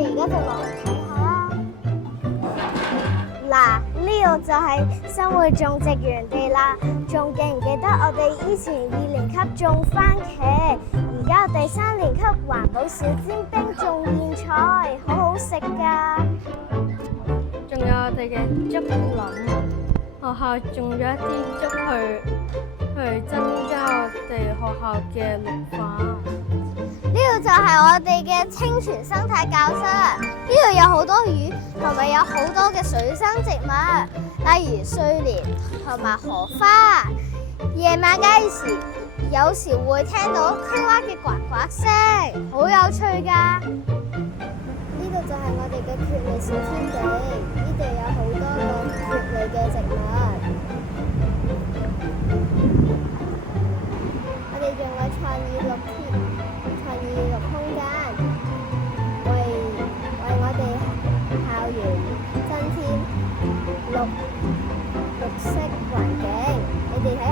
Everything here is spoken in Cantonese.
哋而家就落嚟睇下啦。嗱，呢度就係生活種植園地啦。仲記唔記得我哋以前2年級種番茄，而家我哋3年級環保小尖兵種莧菜，好好食㗎。仲有我哋嘅竹林，學校種咗一啲竹去增加我哋學校嘅綠化。呢度就係我哋嘅清泉生態教室，呢度有好多魚，同埋有好多嘅水生植物，例如睡蓮同埋荷花。夜晚嘅時，有時會聽到青蛙嘅呱呱聲，好有趣㗎。呢度就係我哋嘅蕨類小天地，呢度有好多個蕨類嘅植物。我哋仲有創意綠空間，為我哋校園增添綠色環境。你哋睇